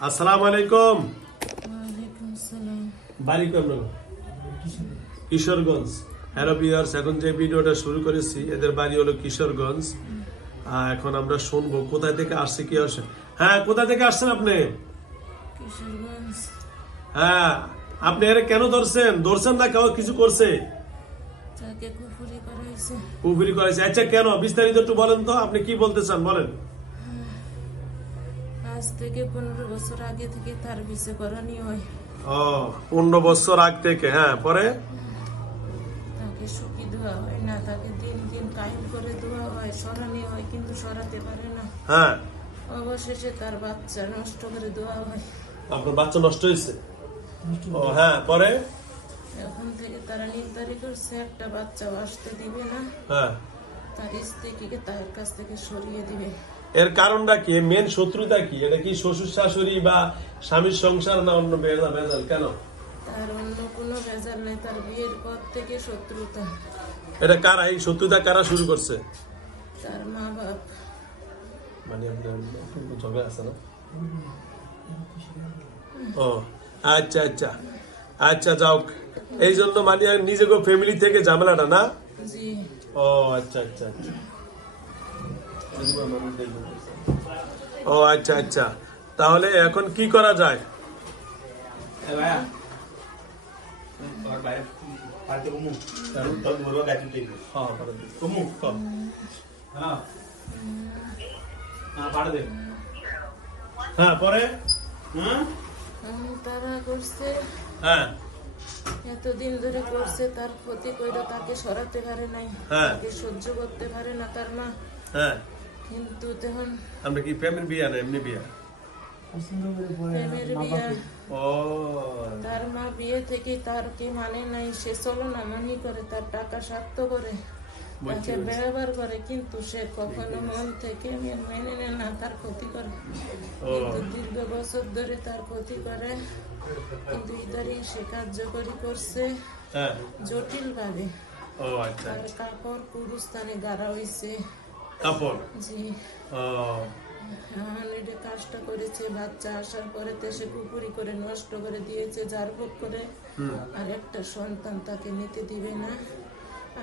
আসসালামু আলাইকুম। ওয়ালাইকুম আসসালাম। বাড়ি কোন? কিশোরগঞ্জ। হ্যালো ভিউয়ার্স, এখন যে ভিডিওটা শুরু করেছি এদের বাড়ি হলো কিশোরগঞ্জ। এখন আমরা শুনবো কোথায় থেকে আসছে, কি আসে। হ্যাঁ, কোথা থেকে আসছেন আপনি? কিশোরগঞ্জ। হ্যাঁ, আপনি এর কেন ধরছেন না কেউ কিছু করছে? তাকে কুফরি করাইছে। কুফরি করেছে। আচ্ছা, কেন বিস্তারিত একটু বলেন তো, আপনি কি বলতে চান বলেন। আজ থেকে 15 বছর আগে থেকে তার বিয়ে করানি হয়। ও, 15 বছর আগ থেকে। হ্যাঁ, পরে তাকে সুখী দেওয়া হয় না, তাকে দিন দিন কায়েম করে দেওয়া হয়, সরানি হয়, কিন্তু সরাতে পারে না। হ্যাঁ, অবশেষে তার বাচ্চা নষ্ট করে দেওয়া হয়। আপনার বাচ্চা নষ্ট হয়েছে? ও হ্যাঁ, পরে এখন থেকে তারা নির্ধারিত করছে একটা বাচ্চাও আসতে দিবে না, হ্যাঁ, তার স্ত্রীকে তার কাছ থেকে সরিয়ে দিবে। এর কারণটা কি? মেন শত্রুতা কি? এটা কি শ্বশুর শাশুড়ি বা স্বামীর সংসার, না অন্য ভেজাল কেন? তার অন্য কোনো ভেজাল নেই, তার বিয়ের পর থেকে শত্রুতা। এটা কারা, এই শত্রুতা কারা শুরু করছে? তার মা বাপ। মানে ঝগড়া আছে না? ও আচ্ছা আচ্ছা আচ্ছা, যাও। এই জন্য মানে নিজেকে ফ্যামিলি থেকে ঝামেলাটা না? জি। ও আচ্ছা আচ্ছা আচ্ছা। ও আচ্ছা আচ্ছা, তাহলে এখন কি করা যায়? হ্যাঁ, পরে তারা করছে, হ্যাঁ এতদিন ধরে করছে, তার ক্ষতি কইরা তাকে সরাতে পারে নাই, হ্যাঁ। তাকে সহ্য করতে পারে না তার মা। হ্যাঁ, কিন্তু তখন আমরা কি প্রেমের বিয়া না এমনি বিয়া? প্রেমের বিয়া। ও তার মা বিয়ে থেকে তার কি মানে নাই, সে চলো না মানি করে, তার টাকা স্বার্থ করে, তাকে ব্যবহার করে, কিন্তু সে কখনো মন থেকে মেনে নেয় না, তার ক্ষতি করে। কিন্তু দীর্ঘ বছর ধরে তার ক্ষতি করে, কিন্তু ইদারিং সে কার্যকরী করছে হ্যাঁ। জটিল ভাবে। ও আচ্ছা তার কাপড় কুরুস্থানে গাড়া হইছে। কাপড়। জি। ও এটা কাজটা করেছে, বাচ্চা আসার পরে সে কুপুরি করে নষ্ট করে দিয়েছে, ঝাড়ফুঁক করে। আর একটা সন্তান তাকে নিতে দিবে না।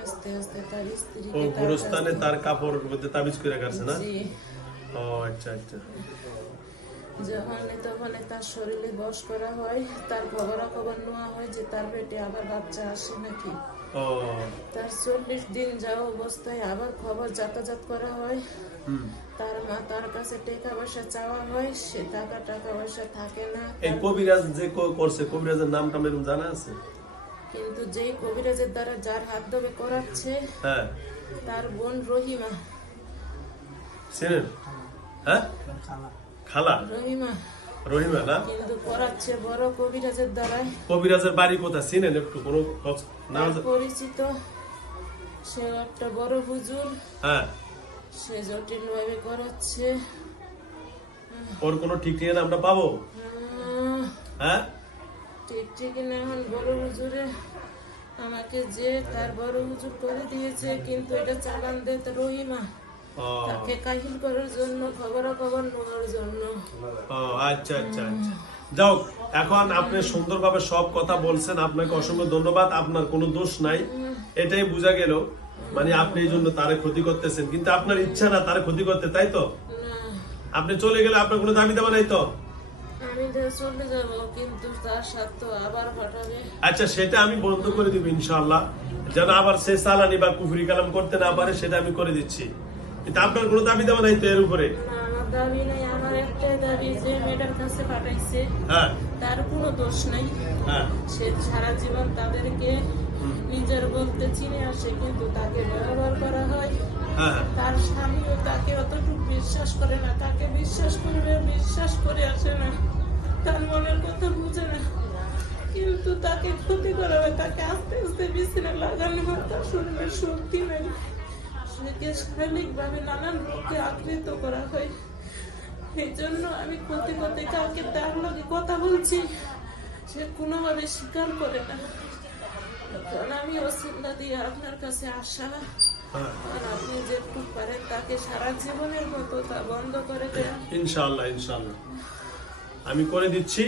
আস্তে আস্তে তার স্ত্রী গুরুস্থানে তার কাপড় মধ্যে তাবিজ করে গেছে না? জি। ও আচ্ছা আচ্ছা। যখন তখন তার শরীরে বশ করা হয়, তার খবরাখবর নেওয়া হয় যে তার পেটে আবার বাচ্চা আসে নাকি। ও তার 40 দিন যাওয়া অবস্থায় আবার খবর যাতায়াত করা হয়। তার মা তার কাছে টাকা পয়সা চাওয়া হয়, সে টাকা পয়সা থাকে না। এই কবিরাজ যে করছে, কবিরাজের নামটা এরকম জানা আছে? কিন্তু যেই কবিরাজের দ্বারা যার হাত ধরে করাচ্ছে, হ্যাঁ, তার বোন রহিমা। চিনেন? হ্যাঁ, খালা রহিমা না? কিন্তু করাচ্ছে বড় কবিরাজের দ্বারাই। কবিরাজের বাড়ি কোথায় চিনেন একটু? কোনো নাম পরিচিত, সে একটা বড় হুজুর। হ্যাঁ, সে জটিল ভাবে করাচ্ছে। ওর কোনো ঠিক ঠিকানা আমরা পাবো? হ্যাঁ, ঠিক না। এখন বড় হুজুরে আমাকে যে তার বড় হুজুর করে দিয়েছে, কিন্তু এটা চালান দেয় রহিমা, তাকে কাহিল করার জন্য, খবরাখবর নেওয়ার জন্য। আচ্ছা আচ্ছা আচ্ছা, যাও। এখন আপনি সুন্দরভাবে সব কথা বলছেন, আপনাকে অসংখ্য ধন্যবাদ। আপনার কোনো দোষ নাই, এটাই বোঝা গেল। মানে আপনি এই জন্য তারে ক্ষতি করতেছেন, কিন্তু আপনার ইচ্ছা না তারে ক্ষতি করতে, তাই তো? আপনি চলে গেলে আপনার কোনো দাবি দাবা নাই তো? আমি চলে যাব, কিন্তু তার সাথে আবার পাঠাবে। আচ্ছা, সেটা আমি বন্ধ করে দিব ইনশাআল্লাহ, যেন আবার সে সালানি বা কুফরি কালাম করতে না পারে, সেটা আমি করে দিচ্ছি। কিন্তু আপনার কোনো দাবি দাবা নাই তো এর উপরে? আমার দাবি নাই, আমার একটাই দাবি, যে মেয়েটার কাছে পাঠাইছে হ্যাঁ, তার কোনো দোষ নাই। হ্যাঁ, সে সারা জীবন তাদেরকে নিজের বলতে চিনে আসে, কিন্তু তাকে ব্যবহার করা হয়। হ্যাঁ, তার স্বামীও তাকে অতটুকু বিশ্বাস করে না, তাকে বিশ্বাস করে আসে না, তার মনের কথা বুঝে না, কিন্তু তাকে ক্ষতি করা হয়, তাকে আস্তে আস্তে বিছানা লাগানো হয়, তার শরীরের শক্তি নেই, সেকে শারীরিক ভাবে নানান রোগে আক্রান্ত করা হয়। এই জন্য আমি ক্ষতি করতে কাউকে তার লগে কথা বলছি, সে কোনোভাবে স্বীকার করে না। কারণ আমি ওসিলা দিয়ে আপনার কাছে আসা, আর আপনি যেটুকু পারেন তাকে সারা জীবনের মতো তা বন্ধ করে দেন ইনশাআল্লাহ ইনশাআল্লাহ। আমি করে দিচ্ছি।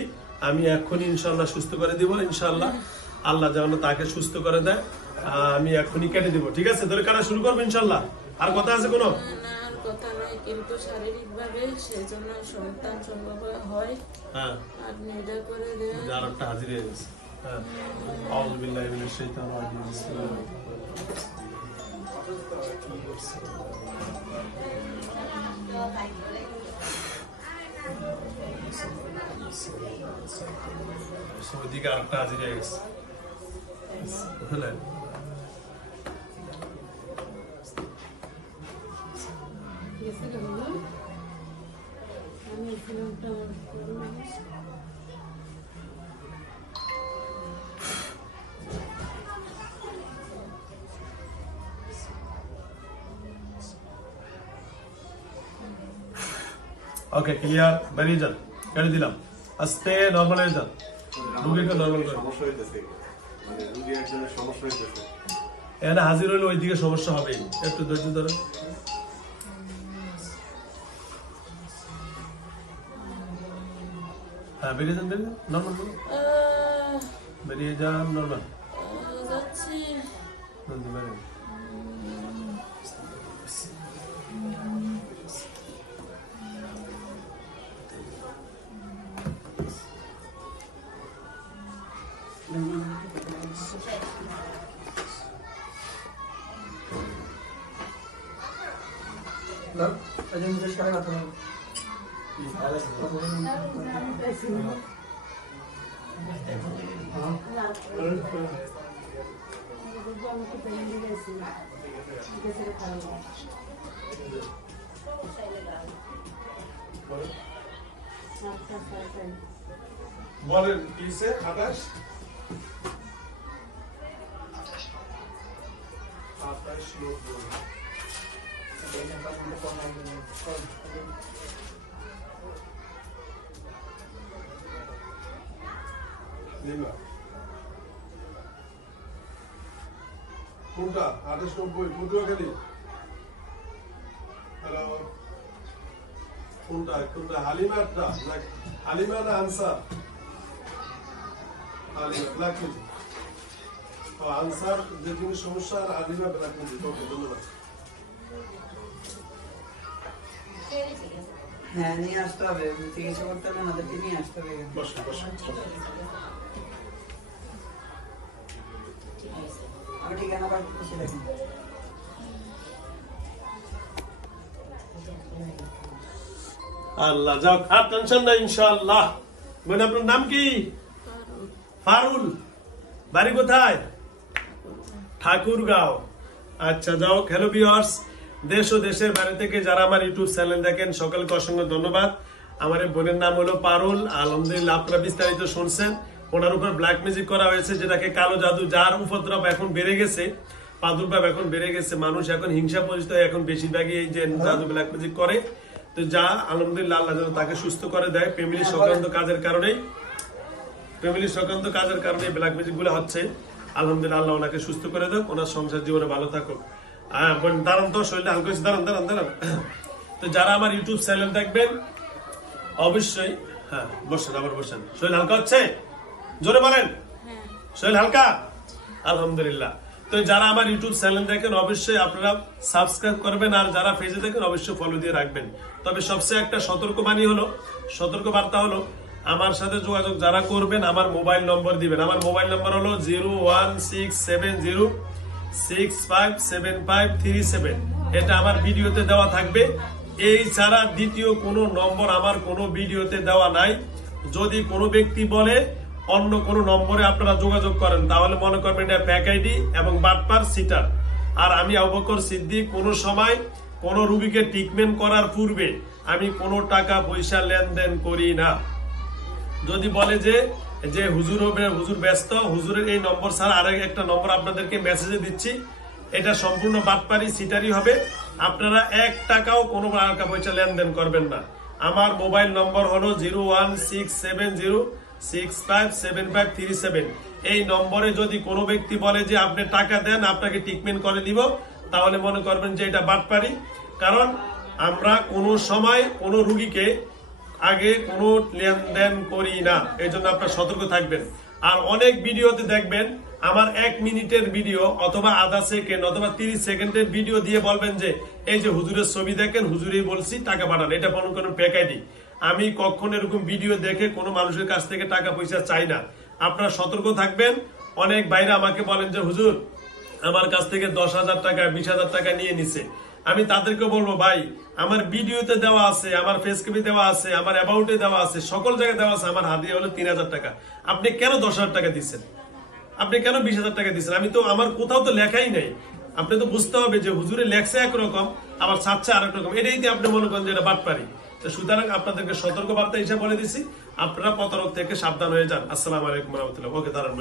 আমি এখনই ইনশাল্লাহ সুস্থ করে দিব, ইনশাল্লাহ আল্লাহ যেন তাকে সুস্থ করে দেয়। আমি এখনই কেটে দিব, ঠিক আছে? তাহলে কাটা শুরু করবো ইনশাল্লাহ। আর কথা আছে কোনো? না, আর কথা নয়, কিন্তু শারীরিক ভাবে সেই জন্য সন্তান সম্ভব হয়। হ্যাঁ, আপনি এটা করে দেন। যার একটা হাজির হয়ে গেছে। হ্যাঁ, আউযু বিল্লাহি মিনাশ শাইতানির রাজিম। বিসমিল্লাহির ওইদিকে আরেকটা হাজির হয়ে গেছে, বুঝলেন? ওকে, ক্লিয়ার, বেরিয়ে যান, কেটে দিলাম। আস্তে নর্মাল হয়ে যান, রুগীকে নর্মাল করে। সমস্যা হইতেছে, মানে রুগীর একজনের সমস্যা হইতেছে। এখানে হাজির হলে ওইদিকে সমস্যা হবেই, একটু ধৈর্য ধরেন। হ্যাঁ, বেরিয়ে যান, বেরিয়ে যান, নর্মাল করুন, বেরিয়ে যান, নর্মাল। যাচ্ছি। বলেন কিসে 28 লোক কোনটা 2890 পটুয়াখালী? হ্যালো, কোনটা কোনটা? হালিমারটা না? হালিমা না answer? Halima black music. Answer যে জিনিস সমস্যা, আর হালিমা ব্ল্যাক মিউজিক। ওকে, ধন্যবাদ। হ্যাঁ, নিয়ে আসতে হবে, চিকিৎসা করতে হবে, আমাদেরকে নিয়ে আসতে হবে। বসুন, বসুন। আমি ঠিকানা পাঠিয়ে দেখুন। আল্লাহ, যাও, আর টেনশন নাই ইনশাআল্লাহ। বোন, আপনার নাম কি? ফারুল। বাড়ি কোথায়? ঠাকুরগাঁও। আচ্ছা, যাও। হ্যালো ভিউয়ার্স, দেশ ও দেশের বাইরে থেকে যারা আমার ইউটিউব চ্যানেল দেখেন, সকলকে অসংখ্য ধন্যবাদ। আমার এই বোনের নাম হলো পারুল। আলহামদুলিল্লাহ, আপনারা বিস্তারিত শুনছেন। ওনার উপর ব্ল্যাক ম্যাজিক করা হয়েছে, যেটাকে কালো জাদু, যার উপদ্রব এখন বেড়ে গেছে, প্রাদুর্ভাব এখন বেড়ে গেছে। মানুষ এখন হিংসা পরিচিত, এখন বেশিরভাগই এই যে জাদু ব্ল্যাক ম্যাজিক করে। তো যা আলহামদুলিল্লাহ, আল্লাহ যেন তাকে সুস্থ করে দেয়। ফ্যামিলি সংক্রান্ত কাজের কারণেই ব্ল্যাক ম্যাজিক গুলো হচ্ছে। আলহামদুলিল্লাহ, আল্লাহ ওনাকে সুস্থ করে দেয়, ওনার সংসার জীবনে ভালো থাকুক। দাঁড়ান তো, শরীরটা হালকা হয়েছে, দাঁড়ান। তো যারা আমার ইউটিউব চ্যানেল দেখবেন অবশ্যই, হ্যাঁ বসেন, আবার বসেন। শরীর হালকা হচ্ছে? জোরে বলেন, শরীর হালকা? আলহামদুলিল্লাহ। তো যারা আমার ইউটিউব চ্যানেল দেখেন অবশ্যই আপনারা সাবস্ক্রাইব করবেন, আর যারা পেজে দেখেন অবশ্যই ফলো দিয়ে রাখবেন। তবে সবচেয়ে একটা সতর্কবার্তা হলো, আমার সাথে যোগাযোগ যারা করবেন আমার মোবাইল নম্বর দিবেন। আমার মোবাইল নম্বর হলো 01670657537। এটা আমার ভিডিওতে দেওয়া থাকবে। এই ছাড়া দ্বিতীয় কোনো নম্বর আমার কোনো ভিডিওতে দেওয়া নাই। যদি কোনো ব্যক্তি বলে অন্য কোনো নম্বরে আপনারা যোগাযোগ করেন, তাহলে মনে করবেন এটা ফেক আইডি এবং বাটপার, সিটার। আর আমি আবু বকর সিদ্দিক কোনো সময় কোনো রোগীকে ট্রিটমেন্ট করার পূর্বে আমি কোনো টাকা পয়সা লেনদেন করি না। যদি বলে যে হুজুর ব্যস্ত, হুজুরের এই নম্বর ছাড়া আর একটা নম্বর আপনাদেরকে মেসেজে দিচ্ছি, এটা সম্পূর্ণ বাটপারি, সিটারি হবে। আপনারা 1 টাকাও কোনো টাকা পয়সা লেনদেন করবেন না। আমার মোবাইল নম্বর হলো 01670657537। এই নম্বরে যদি কোনো ব্যক্তি বলে যে আপনি টাকা দেন, আপনাকে ট্রিটমেন্ট করে দিব, তাহলে মনে করবেন যে এটা বাটপারি। কারণ আমরা কোনো সময় কোনো রুগীকে আগে কোনো লেনদেন করি না, এই জন্য আপনারা সতর্ক থাকবেন। আর অনেক ভিডিওতে দেখবেন আমার 1 মিনিটের ভিডিও অথবা আধা সেকেন্ড অথবা 30 সেকেন্ডের ভিডিও দিয়ে বলবেন যে এই যে হুজুরের ছবি দেখেন, হুজুরই বলছি টাকা পাঠান, এটা কোনো ফেক আইডি। আমি কখনো এরকম ভিডিও দেখে কোনো মানুষের কাছ থেকে টাকা পয়সা চাই না। আপনারা সতর্ক থাকবেন। অনেক ভাইরা আমাকে বলেন যে হুজুর আমার কাছ থেকে 10,000 টাকা 20,000 টাকা নিয়ে নিছে। আমি তাদেরকে বলবো ভাই আমার ভিডিওতে দেওয়া আছে, আমার ফেসবুকে দেওয়া আছে, আমার অ্যাবাউটে দেওয়া আছে, সকল জায়গায় দেওয়া আছে আমার হাদিয়া হলো 3,000 টাকা। আপনি কেন 10,000 টাকা দিচ্ছেন? আপনি কেন 20,000 টাকা দিচ্ছেন? আমি তো আমার কোথাও তো লেখাই নাই। আপনি তো বুঝতে হবে যে হুজুরে লেখছে একরকম আবার ছাড়ছে আরেক রকম, এটাই তো আপনি মনে করেন যে এটা বাটপারি। তো সুতরাং আপনাদেরকে সতর্ক বার্তা হিসেবে বলে দিছি, আপনারা প্রতারক থেকে সাবধান হয়ে যান। আসসালামু আলাইকুম ওয়া রাহমাতুল্লাহ। ওকে দাঁড়ান।